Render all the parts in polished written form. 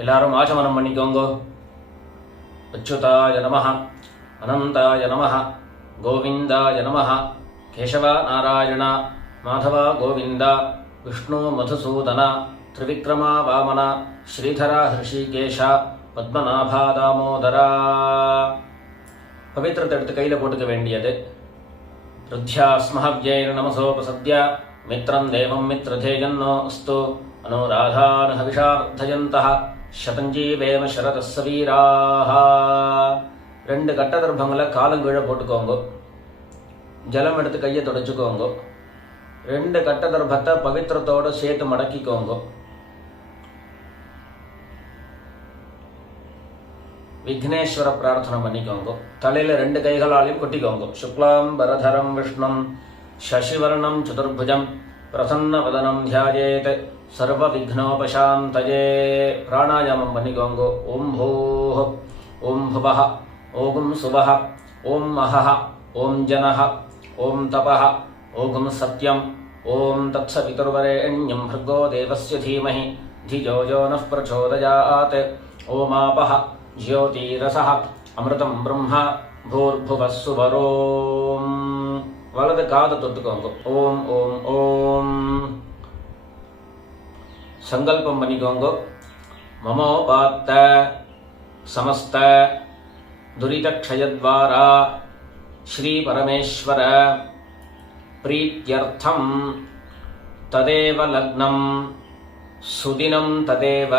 எல்லாரும் ஆச்சமனம் பண்ணிக்கோங்க. அச்சுதாய நமஹ, அனந்தாய நமஹ, கோவிந்தாய நமஹ, கேசவா நாராயண, மாதவா கோவிந்த, விஷ்ணு மதுசூதன, திரிவிக்ரமா வாமன, ஸ்ரீதரா ஹிருஷிகேஷ, பத்மநாபா தாமோதரா. பவித்திரத்தை எடுத்து கையில் போட்டுக்க வேண்டியது. ருத்யாஸ்மஹவ்யைர் நமசோபசத்ய மித்ரம் தேவம் மித்ரதேஜன்னோ அஸ்து அனுராதான் ஹவிஷா வர்தயந்தः சதஞ்சீவேம சரதஸ்ஸ வீராः. 2 கட்ட தர்ப்பங்களை காலங்கீழ போட்டுக்கோங்க. ஜலம் எடுத்து கையை தொடச்சுக்கோங்க. 2 கட்ட தர்ப்பத்தை பவித்திரத்தோடு சேர்த்து மடக்கிக்கோங்க. விக்னேஸ்வர பிரார்த்தனை பண்ணிக்கோங்க. தலையில் 2 கைகளாலையும் கொட்டிக்கோங்க. சுக்லாம் பரதரம் விஷ்ணும் சசிவர்ணம் சதுர்புஜம் பிரசன்னவதனம் தியாயேத் சர்வ விக்னோபசாந்தயே. பிராணாயாமம் பண்ணிக்கோங்க. ஓம் பூஹ், ஓம் புவஹ, ஓம் சுவஹ, ஓம் மஹஹ, ஓம் ஜனஹ, ஓம் தபஹ, ஓம் சத்யம், ஓம் தத்சவிதுர்வரேண்யம் भर्गो देवस्य धीमहि धियो यो नः प्रचोदयात्. ओमापः ज्योतिरसः अमृतं ब्रह्म भूर्भुवः सुवरोम्. वलது காது தொட்டுக்கோங்க. ஓம் ஓம் ஓம். சங்கல்பம் பண்ணிக்கோங்க. மமோபாத்த சமஸ்த துரிதக்ஷயத்வாரா ஸ்ரீ பரமேஸ்வர प्रीत्यर्थं तदेव लग्नं सुदिनं तदेव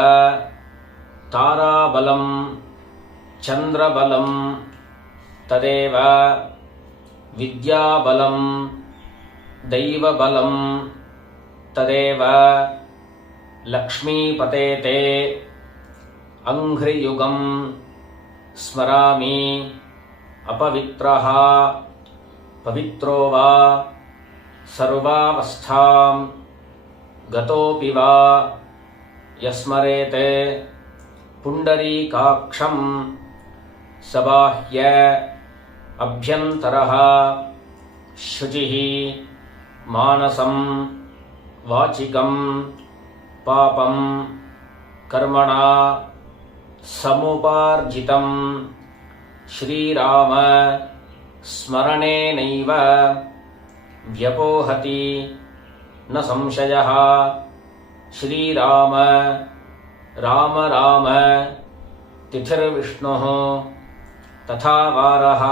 ताराबलं चन्द्रबलं तदेव विद्याबलं दैवबलं तदेव लक्ष्मीपतेते अंघ्रियुगं स्मरामि अपवित्रः पवित्रो वा सर्वावस्थां गतोऽपि वा यस्मरेते पुण्डरीकाक्षं सबाह्य अभ्यन्तरः शुचिः मानसं वाचिकं पापं कर्मणा समुपार्जितं श्रीराम स्मरणेनैव व्यपोहति न संशयः. श्रीराम राम राम तिथिर्विष्णुः तथा वारः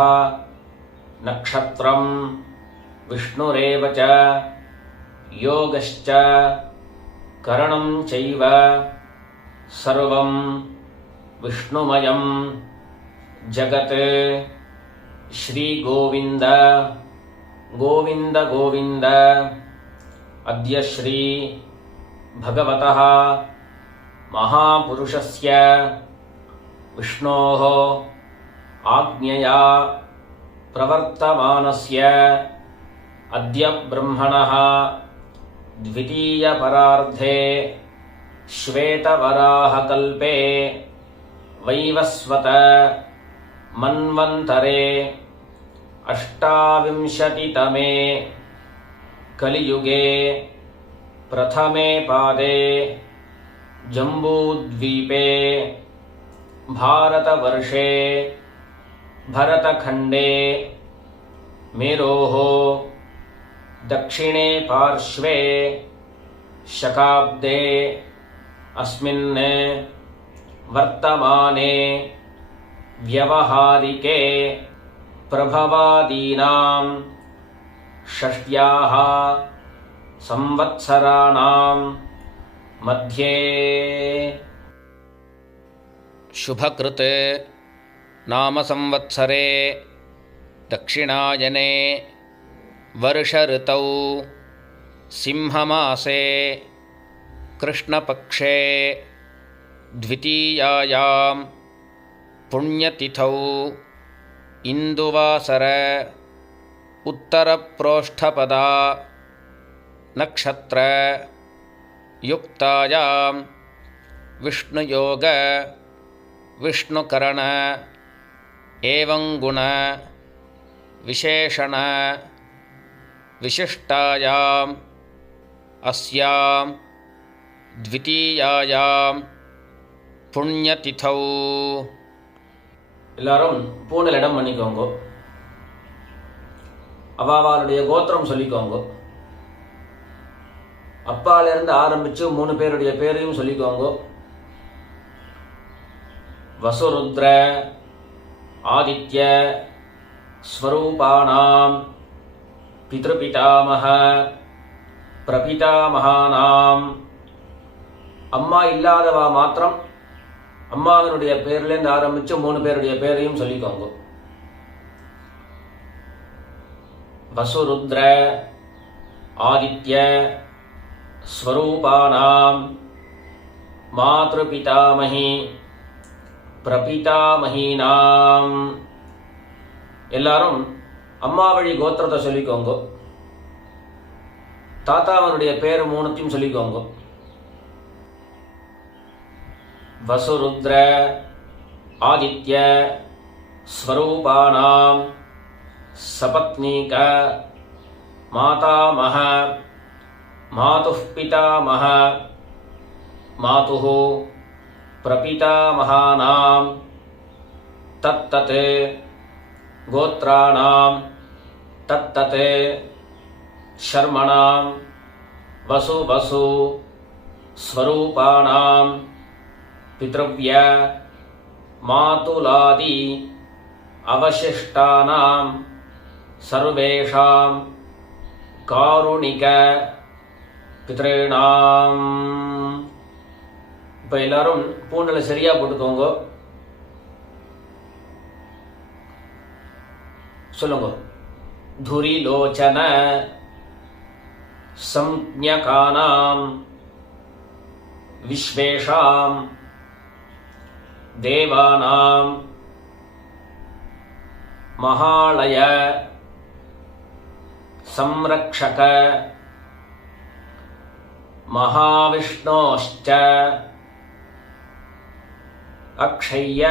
नक्षत्रं विष्णुरेव च योगश्च करणं चैव सर्वं विष्णुमयं जगत्. श्रीगोविन्द गोविन्द गोविन्द. अद्य श्री भगवतः महापुरुषस्य विष्णोः आज्ञया प्रवर्तमानस्य अद्य ब्रह्मणः द्वितीयपरार्धे श्वेतवराहकल्पे वैवस्वत मन्वन्तरे 28तमे कलियुगे प्रथमे पादे जम्बूद्वीपे भारतवर्षे भरतखण्डे मेरोः दक्षिणे पार्श्वे शकाब्दे अस्मिन् वर्तमाने व्यवहारिके प्रभवादीनां षष्ट्याः संवत्सराणां मध्ये शुभकृत् नाम संवत्सरे दक्षिणायने वर्षऋतौ सिंहमासे कृष्णपक्षे द्वितीयायां पुण्यतिथौ इंदुवासर उत्तरप्रोष्ठपदा नक्षत्र युक्तायां विष्णुयोग विष्णुकरण एवं गुण विशेषण विशिष्टायां अस्यां द्वितीयायां புண்ணியதிதௌ. எல்லாரும் பூனல் இடம் பண்ணிக்கோங்க. அவாவாளுடைய கோத்திரம் சொல்லிக்கோங்க. அப்பாலிருந்து ஆரம்பிச்சு 3 பேருடைய பேரையும் சொல்லிக்கோங்க. வசுருத்ர ஆதித்ய ஸ்வரூபானாம் பித்ருபிதாமஹ பிரபிதாமகானாம். அம்மா இல்லாதவா மாத்திரம் அம்மாவினுடைய பேர்லேருந்து ஆரம்பிச்சு 3 பேருடைய பேரையும் சொல்லிக்கோங்க. வசுருத்ர ஆதித்ய ஸ்வரூபானாம் மாத்ருபிதாமஹி பிரபிதாமஹீனாம். எல்லாரும் அம்மா வழி கோத்திரத்தை சொல்லிக்கோங்க. தாத்தாவனுடைய பேர் 3த்தையும் சொல்லிக்கோங்க. வசுருத்ர ஆதித்ய ஸ்வரூபானாம் சபத்னீக மாதாமஹ மாதுः பிதாமஹ மாதுः பிரபிதாமகானாம் தத்தத் கோத்ராணாம் தத்தத் ஷர்மணாம் வசு வசு ஸ்வரூபாணாம் பித்ருவ்ய மாதுலாதி அவசிஷ்டானாம் சர்வேஷாம் காருணிக பித்ருணாம். இப்போ எல்லாரும் பூண்டலை சரியா போட்டுக்கோங்க. சொல்லுங்க. துரிலோச்சன சம்ஞகானாம் விஸ்வேஷாம் தேவானாம் மகாலய சம்ரக்ஷக மகாவிஷ்ணோஷ்ச அக்ஷய்ய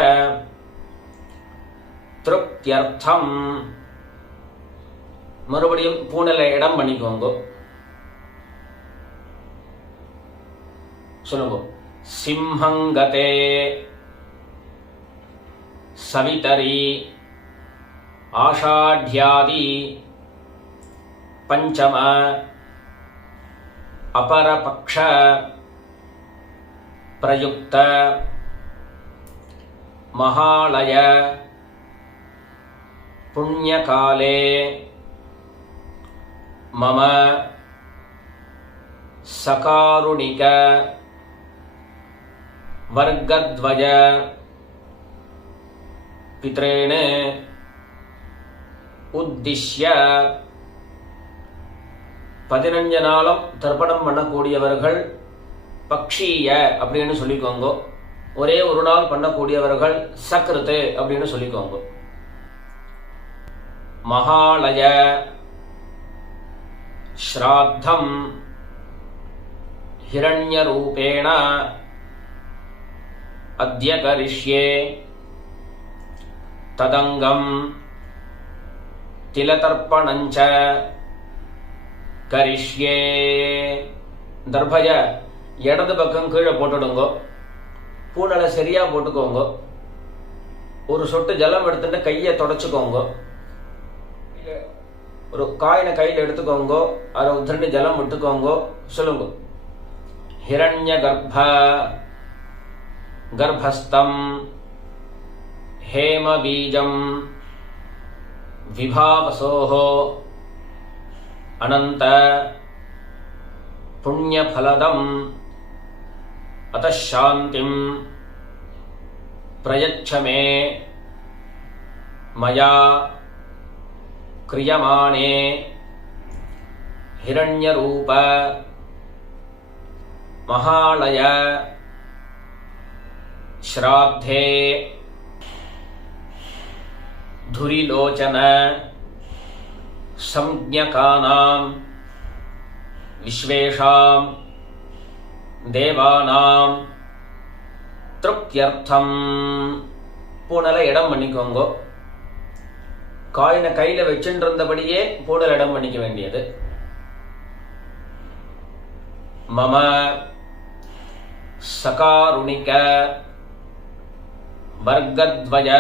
திருப்தியர்த்தம். மறுபடியும் பூனலை இடம் பண்ணிக்கோங்க. சொல்லுங்க. சிம்ஹங்கதே சவிதரி ஆஷாಢ்யாதி பஞ்சம அபரபக்ஷ பிரயுக்த மகாலய புண்ணியகாலே மம சகாருணிக வர்க்கத்வய பித்ரேண உத்திஷ்ய. 15 நாளும் தர்ப்பணம் பண்ணக்கூடியவர்கள் பக்ஷீய அப்படின்னு சொல்லிக்கோங்க. ஒரே ஒரு நாள் பண்ணக்கூடியவர்கள் சக்ருத் அப்படின்னு சொல்லிக்கோங்க. மகாலய ஸ்ராத்தம் ஹிரண்யரூபேண அத்ய கரிஷ்யே ததங்கம் திலதர்ப்பணஞ்ச கரிஷ்யே. தர்பய இடது பக்கம் கீழே போட்டுடுங்க. பூனலை சரியா போட்டுக்கோங்க. ஒரு சொட்டு ஜலம் எடுத்துட்டு கையை தொடச்சுக்கோங்க. ஒரு காயினை கையில் எடுத்துக்கோங்க. அதை உத்திரண்டு ஜலம் விட்டுக்கோங்க. சொல்லுங்க. ஹிரண்ய கர்ப்ப கர்ப்பஸ்தம் ஹேம பீஜம் விபாவசோஹோ அனந்த புண்ணியஃலதம் அத்தசாந்திம் பிரயச்சமே மயா கிரியமானே ஹிரண்யரூப மகாலய ஸ்ராத்தே துரிலோச்சன சம்ஞகானாம் விஸ்வேஷாம் தேவானாம் திருப்தியர்த்தம். பூனலை இடம் பண்ணிக்கோங்க. காயினை கையில வச்சுருந்தபடியே பூனல் இடம் பண்ணிக்க வேண்டியது. மம சகாருணிக वर्गद्वय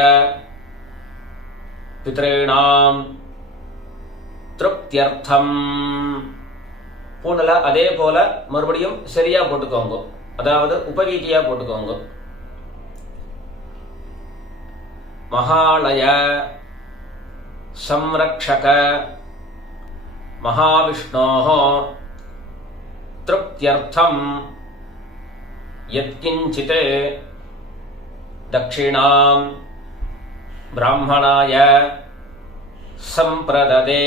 पितॄणां திருப்தியர்த்தம். பூனல அதே போல மறுபடியும் சரியா போட்டுக்கோங்க, அதாவது உபவீதியா போட்டுக்கோங்க. மகாலய संरक्षक महाविष्णोः तृप्त्यर्थं यत्किञ्चित् दक्षिणां ब्राह्मणाय संप्रददे.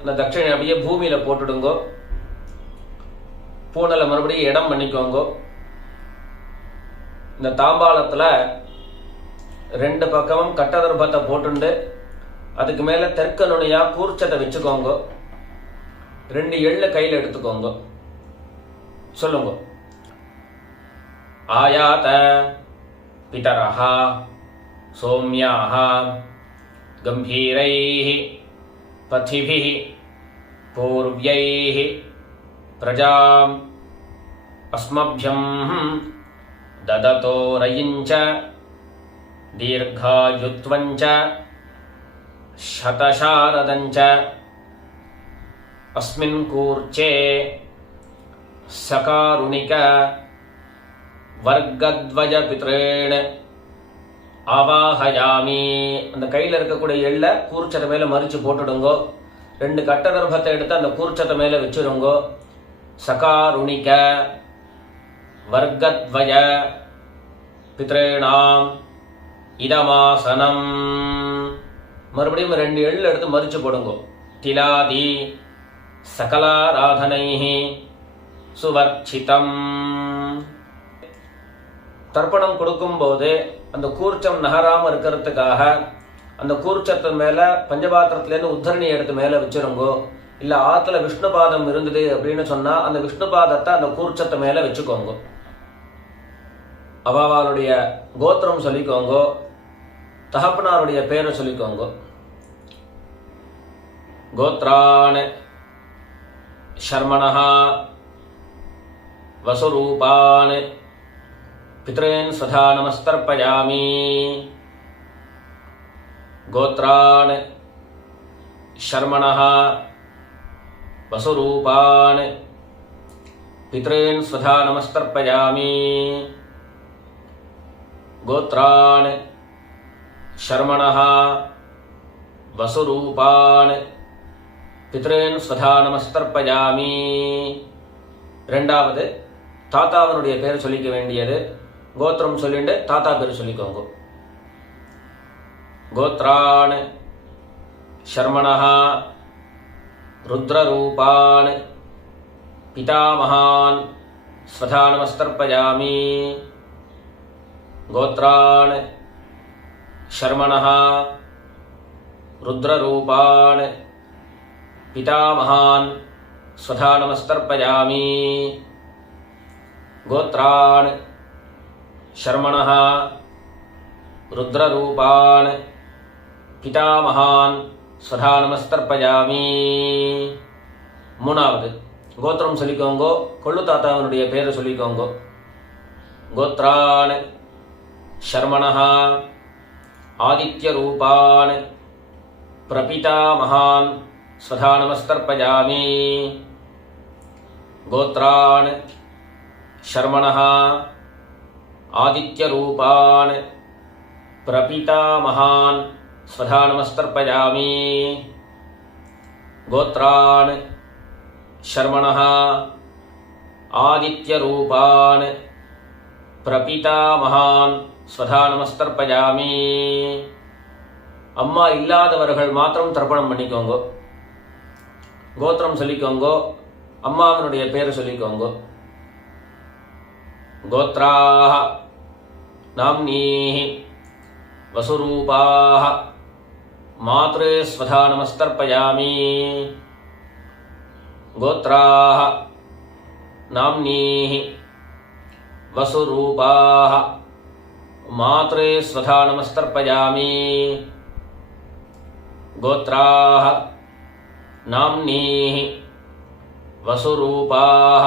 இந்த தட்சிணை அப்படியே பூமியில போட்டுடுங்கோ. பூனலை மறுபடியும் இடம் பண்ணிக்கோங்க. இந்த தாம்பாளத்துல ரெண்டு பக்கமும் கட்டதர்பத்தை போட்டுண்டு அதுக்கு மேல தெற்கு நுனியா கூர்ச்சத்தை வச்சுக்கோங்க. 2 எள்ளு கையில் எடுத்துக்கோங்க. சொல்லுங்க. ஆயாத பிதரஹ சௌம்யாஹ கம்பீரைஹ பதிபிஹ பூர்வ்யைஹ பிரஜாம் அஸ்மப்யம் தததோ ரயிஞ்ச தீர்காயுத்வஞ்ச शतशारदञ्च अस्मिन् कूर्चे सकारुणिक वर्गद्वय पितॄन् आवाहयामि. அந்த கையில் இருக்கக்கூடிய எள்ள கூர்ச்சத்தை மேல மறிச்சு போட்டுடுங்கோ. 2 கட்டதர்பத்தை எடுத்து அந்த கூர்ச்சத்தை மேல வச்சிருங்கோ. சகாருணிக வர்கத்வய பித்ரேணாம் இதமாசனம். மறுபடியும் 2 எள்ளு எடுத்து மறிச்சு போடுங்கோ. திலாதி சகலாராதனைஹி சுவர்ச்சிதம். தர்ப்பணம் கொடுக்கும்போது அந்த கூர்ச்சம் நகராம இருக்கிறதுக்காக அந்த கூர்ச்சத்தின் மேல பஞ்சபாத்திரத்திலேருந்து உத்தரணி எடுத்து மேல வச்சிருங்கோ. இல்ல ஆத்துல விஷ்ணு பாதம் இருந்தது அப்படின்னு சொன்னா அந்த விஷ்ணு பாதத்தை அந்த கூர்ச்சத்தை மேல வச்சுக்கோங்க. அவாவாளுடைய கோத்திரம் சொல்லிக்கோங்க, தகப்பனாருடைய பேரை சொல்லிக்கோங்க. கோத்ரான் शर्मणः वसुरूपान् पितॄन् स्वधा नमस्तर्पयामि. गोत्रान् शर्मणः वसुरूपान् पितॄन् स्वधा नमस्तर्पयामि. गोत्रान् शर्मणः वसुरूपान् பித்ரேன் ஸ்வதா நமஸ்தர்ப்பயாமி. ரெண்டாவது தாத்தாவனுடைய பேர் சொல்லிக்க வேண்டியது. கோத்திரம் சொல்லிட்டு தாத்தா பேர் சொல்லிக்கோங்க. கோத்ரான் ஷர்மணः ருத்ரரூபான் பிதாமகான் ஸ்வதா நமஸ்தர்ப்பயாமி. கோத்ரான் ஷர்மணः ருத்ரரூபான் पितामहान् स्वधा नमस्तर्पयामि. गोत्रान् शर्मणः रुद्ररूपान् पितामहान् स्वधा नमस्तर्पयामि. மூணாவது கோத்திரம் சொல்லிக்கோங்கோ. கொள்ளு தாத்தாவனுடைய பேரை சொல்லிக்கோங்கோ. கோத்ரான் शर्मणः आदित्यरूपान् प्रपितामहान् स्वधा नमस्तर्पयामि. गोत्रान् शर्मणः आदित्यरूपान् प्रपितामहान् स्वधा नमस्तर्पयामि. गोत्रान् शर्मणः आदित्यरूपान् प्रपितामहान् स्वधा नमस्तर्पयामि. அம்மா இல்லாதவர்கள் மாத்திரம் தர்ப்பணம் பண்ணிக்கோங்க. கோத்திரம் சொல்லிக்கோங்கோ. அம்மாவனுடைய பேர் சொல்லிக்கோங்கோ. கோத்ராஹ நாம்னீஹி வசுரூபாஹ மாத்ரே ஸ்வதா நமஸ்தர்ப்பயாமி. கோத்ராஹ நாம்னீஹி வசுரூபாஹ மாத்ரே ஸ்வதா நமஸ்தர்ப்பயாமி. गोत्राः नाम्नीः वसुरूपाः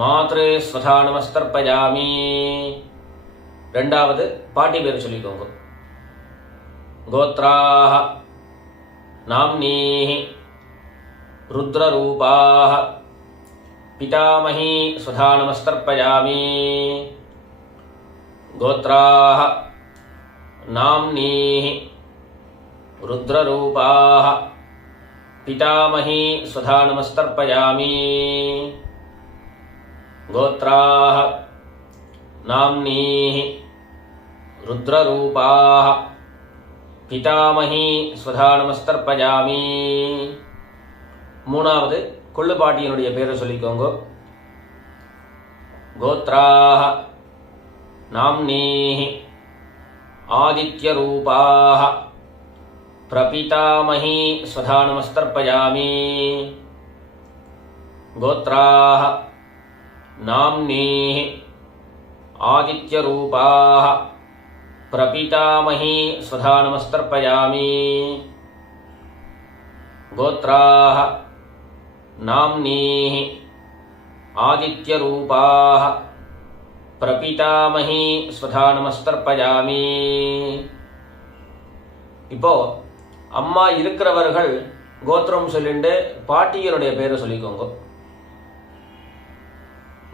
मात्रे स्वधा नमस्तर्पयामि. ரெண்டாவது பாட்டி பேர் சொல்லிக்கோங்க. கோத்ராஹ நாம்னீஹி ருத்ரரூபாஹ பிதாமஹி சுதா நமஸ்தர்ப்பயாமி. கோத்ராஹ நாம்னீஹி ருத்ரரூபாஹ பிதாமஹி சுதா நமஸ்தர்ப்பயாமி. கோத்ராஹ நாம்னீஹி ருத்ரரூபாஹ பிதாமஹி சுதா நமஸ்தர்ப்பயாமி. மூணாவது கொள்ளு பாட்டியினுடைய பேரை சொல்லிக்கோங்க. கோத்ராஹ நாம்னீஹி ஆதித்யரூபாஹ பிரபிதாமஹி சுதா நமஸ்தர்ப்பயாமி. கோத்ராஹ நாம்னீஹி ஆதித்யரூபாஹ பிரபிதாமஹி சுதா நமஸ்தர்ப்பயாமி. கோத்ராஹ நாம்னீஹி ஆதித்யரூபாஹ பிரபிதாமஹி சுதா நமஸ்தர்ப்பயாமி. இப்போ அம்மா இருக்கிறவர்கள் கோத்திரம் சொல்லிட்டு பாட்டியனுடைய பேரை சொல்லிக்கோங்க.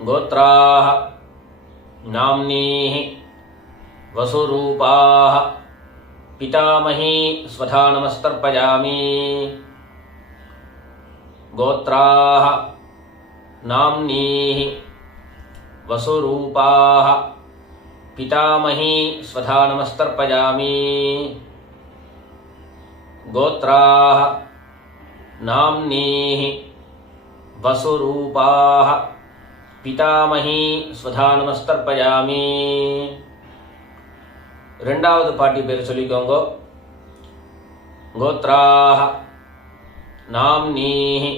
கோத்ராஹ நாம்னீஹி வசுரூபாஹ பிதாமஹி ஸ்வதா நமஸ்தர்ப்பயாமி. கோத்ராஹ நாம்னீஹி வசுரூபாஹ பிதாமஹி ஸ்வதா நமஸ்தர்ப்பயாமி. கோத்ராஹ நாம்னீஹி வசுரூபாஹ பிதாமஹி ஸ்வதா நமஸ்தர்ப்பயாமி. ரெண்டாவது பாட்டி பேர் சொல்லிக்கோங்க. கோத்ராஹ நாம்னீஹி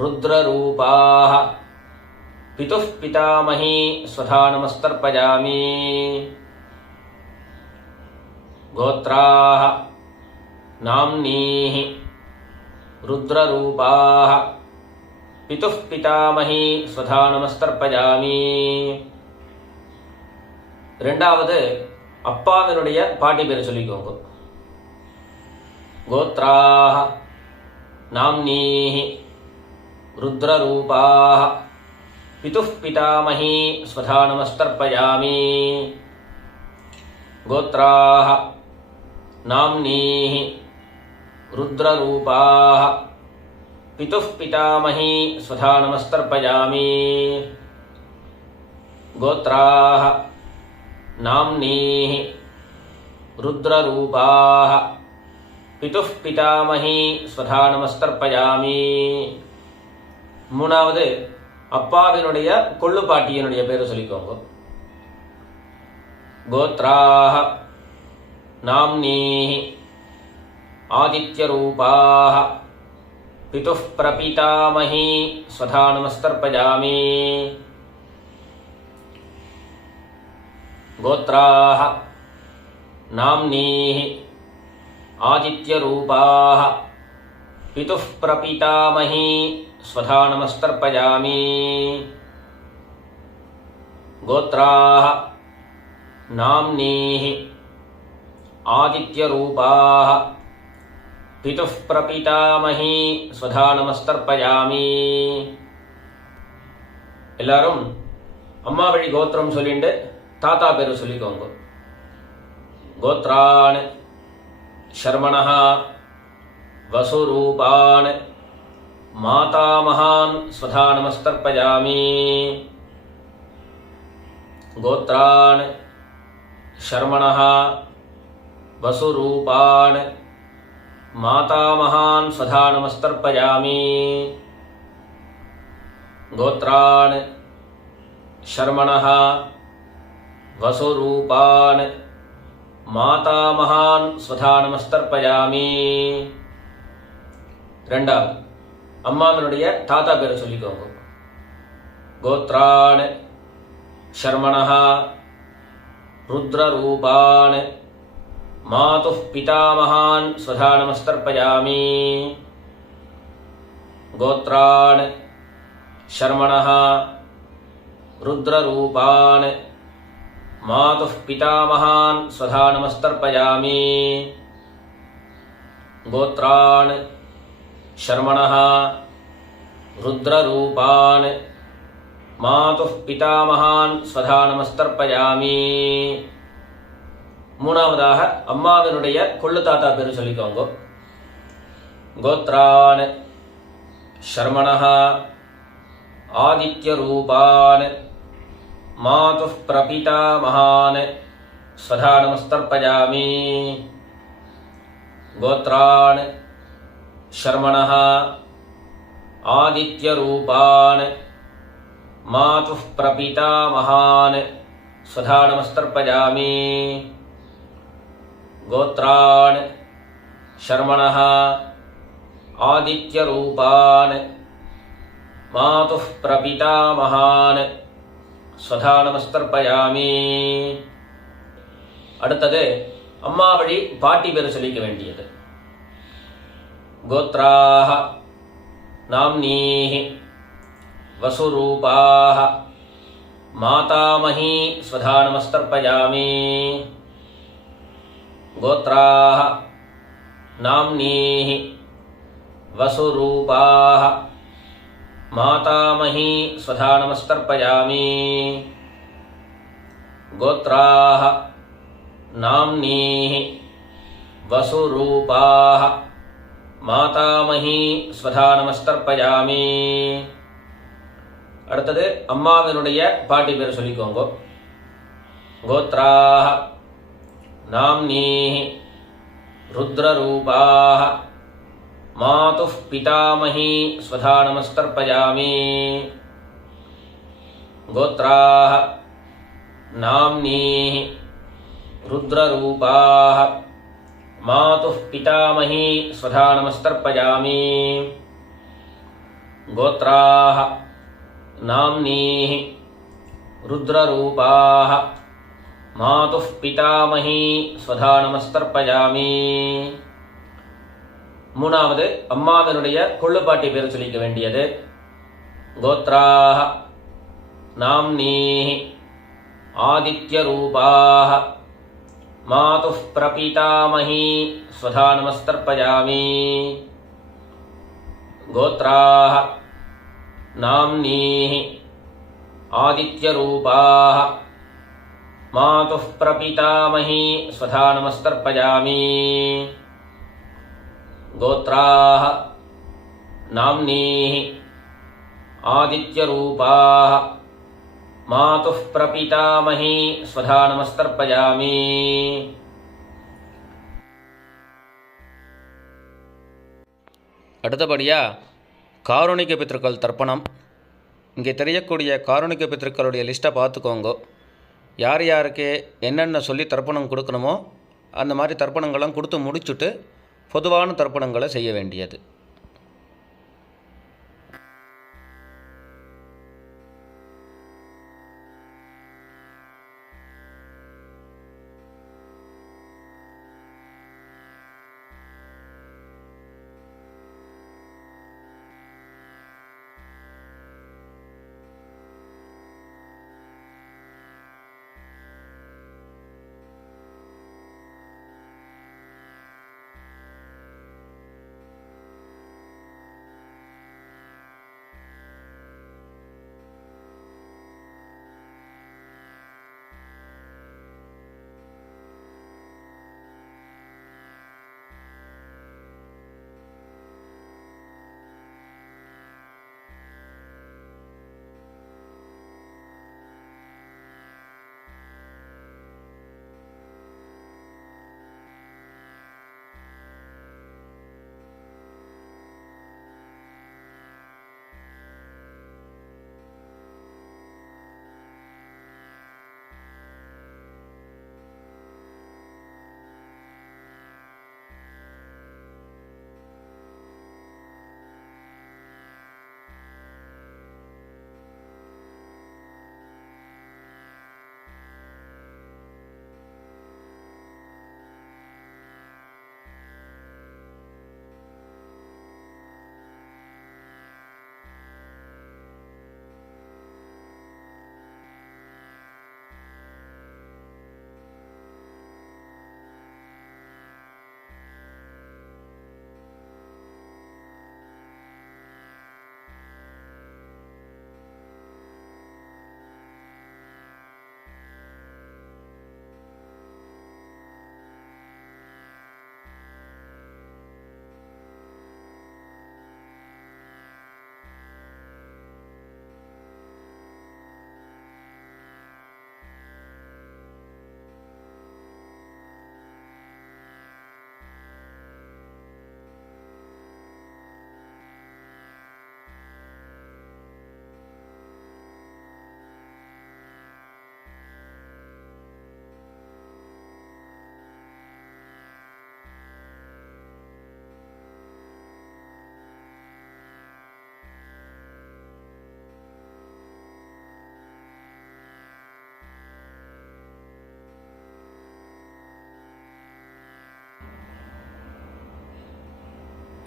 ருத்ரரூபாஹ பிதுः பிதாமஹி ஸ்வதா நமஸ்தர்ப்பயாமி. கோத்ராஹ நாம்னீஹி ருத்ரரூபாஹ பிதுः பிதாமஹி ஸ்வதா நமஸ்தர்ப்பயாமி. ரெண்டாவது அப்பாவினுடைய பாட்டி பேர் சொல்லிக்கோங்க. கோத்ராஹ நாம்னீஹி ருத்ரரூபாஹ பிதுः பிதாமஹி ஸ்வதா நமஸ்தர்ப்பயாமி. கோத்ராஹ நாம்னீஹி ருத்ரரூபாஹ பிதுः பிதாமஹி ஸ்வதா நமஸ்தர்ப்பயாமி. கோத்ராஹ நாம்னீஹி ருத்ரரூபாஹ பிதுः பிதாமஹி ஸ்வதா நமஸ்தர்ப்பயாமி. மூணாவது அப்பாவினுடைய கொள்ளு பாட்டியனுடைய பேரை சொல்லிக்கோங்க. கோத்ராஹ நாம்னீஹி ஆதித்யரூபாஹ பிதுः பிரபிதாமஹி ஸ்வதா நமஸ்தர்ப்பயாமி. கோத்ராஹ நாம்னீஹி ஆதித்யரூபாஹ பிதுः பிரபிதாமஹி ஸ்வதா நமஸ்தர்ப்பயாமி. கோத்ராஹ நாம்னீஹி ஆதித்யரூபாஹ பிதுः பிரபிதாமஹி ஸ்வதா நமஸ்தர்ப்பயாமி. எல்லாரும் அம்மா வழி கோத்திரம் சொல்லிட்டு தாத்தா பேரு சொல்லிக்கோங்க. கோத்ரான் ஷர்மணஹ வசுரூபான் மாதாமகான் ஸ்வதா நமஸ்தர்ப்பயாமி. கோத்ரான் ஷர்மணஹ வசுரூபான் மாதாமகான் ஸ்வதா நமஸ்தர்ப்பயாமி. கோத்ரான் ஷர்மணஹ வசுரூபான் மாதாமகான் ஸ்வதா நமஸ்தர்ப்பயாமி. ரெண்டாவது அம்மாவினுடைய தாத்தா பேரை சொல்லிக்கோங்க. கோத்ரான் ஷர்மணஹ ருத்ரரூபான் மாதுः பிதாமகான் ஸ்வதா நமஸ்தர்ப்பயாமி. கோத்ரான் ஷர்மணஹ ருத்ரரூபான் मातुः पितामहान् स्वधा नमस्तर्पयामि। गोत्रान् शर्मणः रुद्ररूपान् मातुः पितामहान् स्वधा நமஸ்தர்ப்பயாமி. மூணாவதாக அம்மாவினுடைய கொள்ளு தாத்தா பேரு சொல்லிக்கோங்க. கோத்ரான் शर्मणः आदित्यरूपान् मातुः प्रपितामहान् स्वधा नमस्तर्पयामि. गोत्रान् शर्मणः आदित्यरूपान् मातुः प्रपितामहान् स्वधा नमस्तर्पयामि. गोत्रान् शर्मणः आदित्यरूपान् मातुः प्रपितामहान् स्वधा நமஸ்தர்ப்பயாமி. அடுத்தது அம்மா வழி பாட்டி பேர் சொல்லிக்க வேண்டியது. கோத்ராஹ நாம்னீஹ வசுரூபாஹ மாதாமஹீ ஸ்வதா நமஸ்தர்ப்பயாமி. கோத்ராஹ நாம்னீஹ वसुरूपाः मातामही स्वधा नमस्तर्पयामि. गोत्राः नाम्नीः वसुरूपाः मातामही स्वधा நமஸ்தர்ப்பயாமி. அடுத்தது அம்மாவினுடைய பாட்டி பேர் சொல்லிக்கோங்க. கோத்ராः नाम्नीः रुद्ररूपाः मातुः पितामही स्वधा नमस्तर्पयामि. गोत्राः नाम्नीः रुद्ररूपाः मातुः पितामही स्वधा नमस्तर्पयामि. गोत्राः नाम्नीः रुद्ररूपाः मातुः पितामही स्वधा நமஸ்தர்ப்பயாமி. மூணாவது அம்மாவினுடைய கொள்ளுப்பாட்டி பேர் சொல்லிக்க வேண்டியது. கோத்ராஹ நாம்னீஹ ஆதித்யரூபாஹ மாதுः பிரபிதாமஹீ ஸ்வதா நமஸ்தர்ப்பயாமி. கோத்ராஹ நாம்னீஹ ஆதித்யரூபாஹ மாதுः பிரபிதாமஹீ ஸ்வதா நமஸ்தர்ப்பயாமி. गोत्राः नाम्नीः आदित्यरूपाः मातुः प्रपितामही स्वधा நமஸ்தர்ப்பயாமி. அடுத்தபடியாக காருணிக பித்ருக்கள் தர்ப்பணம். இங்கே தெரியக்கூடிய காருணிக பித்ருக்களுடைய லிஸ்ட்டை பார்த்துக்கோங்க. யார் யாருக்கு என்னென்ன சொல்லி தர்ப்பணம் கொடுக்கணுமோ அந்த மாதிரி தர்ப்பணங்கள்லாம் கொடுத்து முடிச்சுட்டு பொதுவான தர்ப்பணங்களை செய்ய வேண்டியது.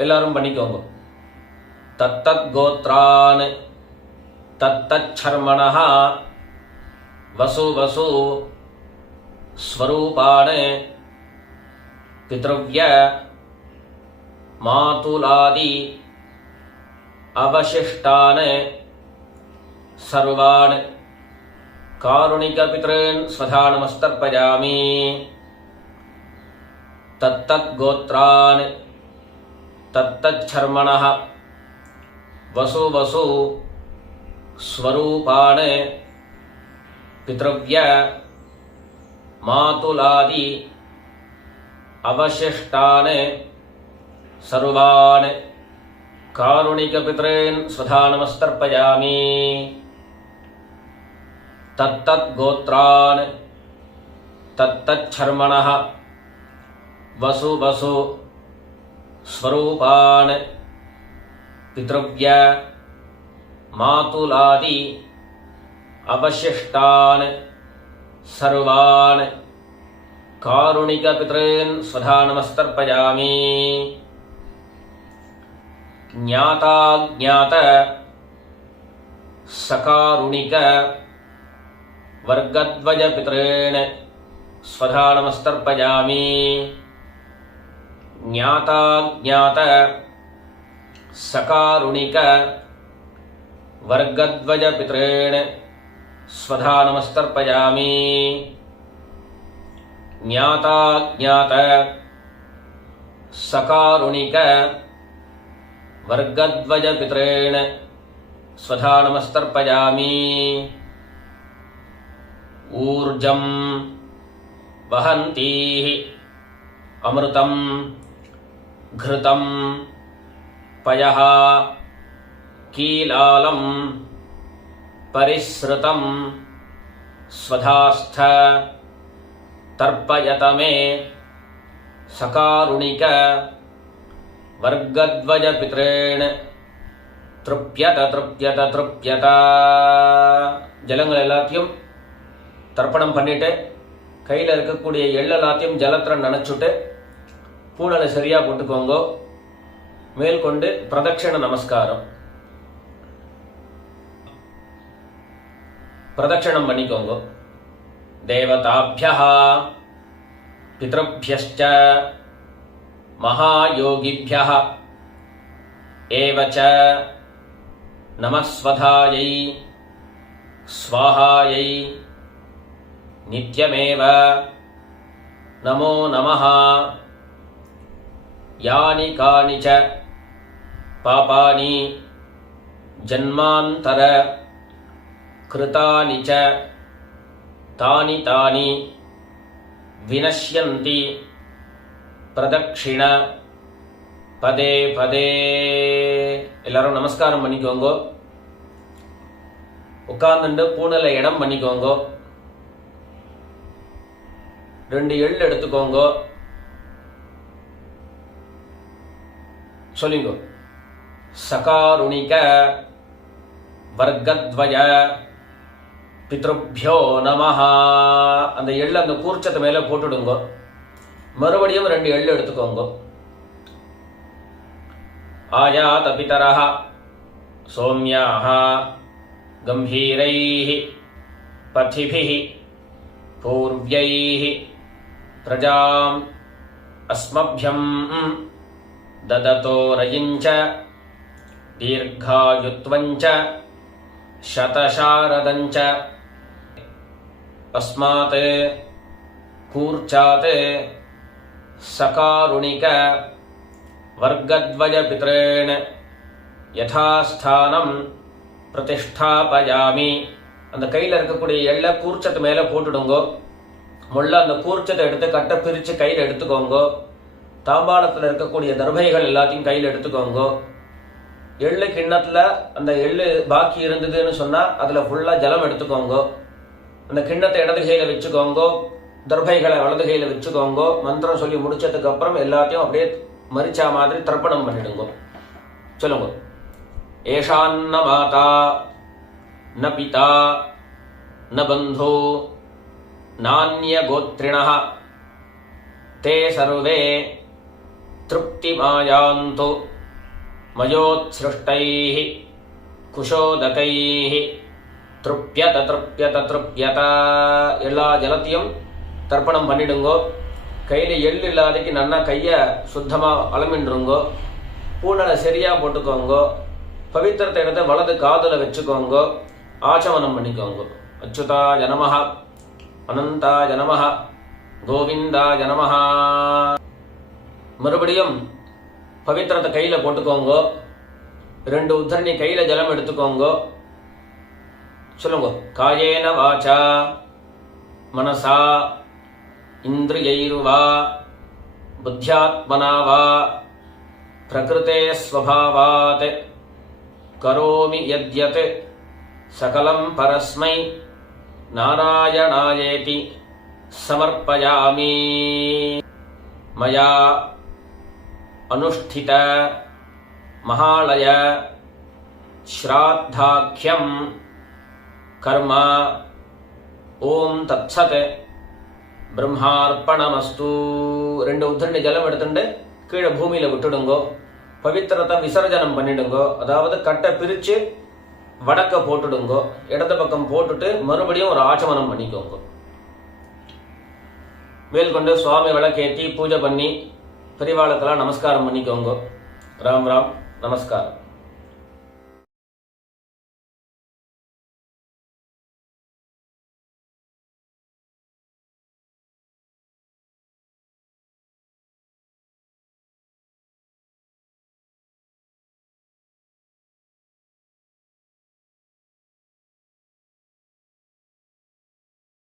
எல்லாரும் பண்ணிக்கோங்க. தத்தத் கோத்ரான் தத்தச்சர்மணः வசு வசு ஸ்வரூபான் பித்ருவ்ய மாதுலாதி அவசிஷ்டான் சர்வான் காருணிகபித்ரன் ஸ்வதா நமஸ்தர்ப்பயாமி. தத்தத் கோத்ரான் தத்தச்சர்மணः வசு வசு ஸ்வரூபான் பித்ருவ்ய மாதுலாதி அவசிஷ்டான் சர்வான் காருணிகபித்ரன் ஸ்வதா நமஸ்தர்ப்பயாமி. தத்தத் கோத்ரான் தத்தச்சர்மணः வசு வசு ஸ்வரூபான் பித்ருவ்ய மாதுலாதி அவசிஷ்டான் சர்வான் காருணிகபித்ரன் ஸ்வதா நமஸ்தர்ப்பயாமி. ஞாதாஞாத சகாருணிக வர்கத்வஜபித்ரன் ஸ்வதா நமஸ்தர்ப்பயாமி. ஞாதாஞாத சகாருணிக வர்கத்வஜபித்ரன் ஸ்வதா நமஸ்தர்ப்பயாமி. ஞாதாஞாத சகாருணிக வர்கத்வஜபித்ரன் ஸ்வதா நமஸ்தர்ப்பயாமி. ஊர்ஜம் வஹந்தீஹ அமிர்தம் घृतं पयः कीलालं परिसृतं स्वधास्थ तर्पयत मे सकारुणिक वर्गध्वजपितॄन् तृप्यत तृप्यत तृप्यत. ஜலங்கள் எல்லாத்தையும் தர்ப்பணம் பண்ணிட்டு கையில் இருக்கக்கூடிய எள்ளு எல்லாத்தையும் ஜலத்தில் நனைச்சுட்டு பூனலை சரியா போட்டுக்கோங்க. மேல்கொண்டு பிரதட்சண நமஸ்காரம் பிரதட்சணம் பண்ணிக்கோங்க. தேவதாभ्यः பித்ருभ्यश्च மகாயோகிभ्यः ஏவச்ச நமஸ்வதாயை ஸ்வாஹாயை நித்யமேவ நமோ நமः. யானி கானி ச பாபானி ஜன்மாந்தர கிருதானி ச தானி தானி வினஷ்யந்தி பிரதக்ஷிண பதே பதே. எல்லாரும் நமஸ்காரம் பண்ணிக்கோங்க. உட்கார்ந்துட்டு பூனலை இடம் பண்ணிக்கோங்க. 2 எள் எடுத்துக்கோங்க. சொல்லுங்க. சகாருணிக வர்கத்வய பித்ருभ्यो நமஹ. அந்த எள்ளு அந்த கூர்ச்சத்து மேல போட்டுடுங்க. மறுபடியும் 2 எள்ளு எடுத்துக்கோங்க. ஆயாத பிதரஹ சௌம்யாஹ கம்பீரைஹ பதிபிஹ பூர்வ்யைஹ பிரஜாம் அஸ்மभ्यம் ददतो रयिञ्च दीर्घायुत्वञ्च शतशारदञ्च अस्मात् कूर्चात् सकारुणिक वर्गद्वयपितॄन् यथास्थानं प्रतिष्ठापयामि. அந்த கையில் இருக்கக்கூடிய எள்ள கூர்ச்சத்து மேலே போட்டுடுங்கோ. முள்ள அந்த கூர்ச்சத்தை எடுத்து கட்டை பிரித்து கையில் எடுத்துக்கோங்க. தாம்பாளத்தில் இருக்கக்கூடிய தர்பைகள் எல்லாத்தையும் கையில் எடுத்துக்கோங்க. எள்ளு கிண்ணத்தில் அந்த எள்ளு பாக்கி இருந்ததுன்னு சொன்னால் அதில் ஃபுல்லாக ஜலம் எடுத்துக்கோங்க. அந்த கிண்ணத்தை இடது கையில் வச்சுக்கோங்க. தர்பைகளை வலது கையில் வச்சுக்கோங்க. மந்திரம் சொல்லி முடிச்சதுக்கு அப்புறம் எல்லாத்தையும் அப்படியே மரிச்சா மாதிரி தர்ப்பணம் பண்ணிடுங்க. சொல்லுங்க. ஏஷான்ன மாதா ந பிதா ந பந்தோ நான்ய கோத்ரிணः தே சர்வே திருப்திமாயாந்து மயோத்ஸ்ருஷ்டைः குஷோதகைः திருப்யத திருப்யத திருப்யத. எல்லா ஜலத்தையும் தர்ப்பணம் பண்ணிடுங்கோ. கையில் எள்ளு இல்லாதக்கு நல்லா கையை சுத்தமாக அலமின்றுங்கோ. பூனலை சரியாக போட்டுக்கோங்கோ. பவித்திரத்தை எடுத்து வலது காதில் வச்சுக்கோங்கோ. ஆச்சமனம் பண்ணிக்கோங்கோ. அச்சுதாய நமஹ, அனந்தாய நமஹ, கோவிந்தாய நமஹ. மறுபடியும் பவித்திரத்தை கையில் போட்டுக்கோங்கோ. 2 உத்தரணி கையில் ஜலம் எடுத்துக்கோங்கோ. சொல்லுங்க. காயேன வாச்சா மனசா இந்திரியைர்வா புத்தியாத்மனா வா பிரகிருதே ஸ்வபாவாத் கரோமி யத்யத் சகலம் பரஸ்மை நாராயணாயேதி சமர்ப்பயாமி. மயா அனுஷ்டித மகாலய ஸ்ராத்தாக்யம் கர்ம ஓம் தத்சத் பிரம்மார்ப்பணமஸ்து. 2 உத்தரணி ஜலம் எடுத்துட்டு கீழே பூமியில் விட்டுடுங்கோ. பவித்திரத்தை விசர்ஜனம் பண்ணிடுங்கோ. அதாவது கட்டை பிரித்து வடக்க போட்டுடுங்கோ. இடது பக்கம் போட்டுட்டு மறுபடியும் ஒரு ஆச்சமனம் பண்ணிக்கோங்க. மேல்கொண்டு சுவாமி விளக்கேற்றி பூஜை பண்ணி பெரியவாளுக்கெல்லாம் நமஸ்காரம் பண்ணிக்கோங்க. ராம் ராம், நமஸ்காரம்.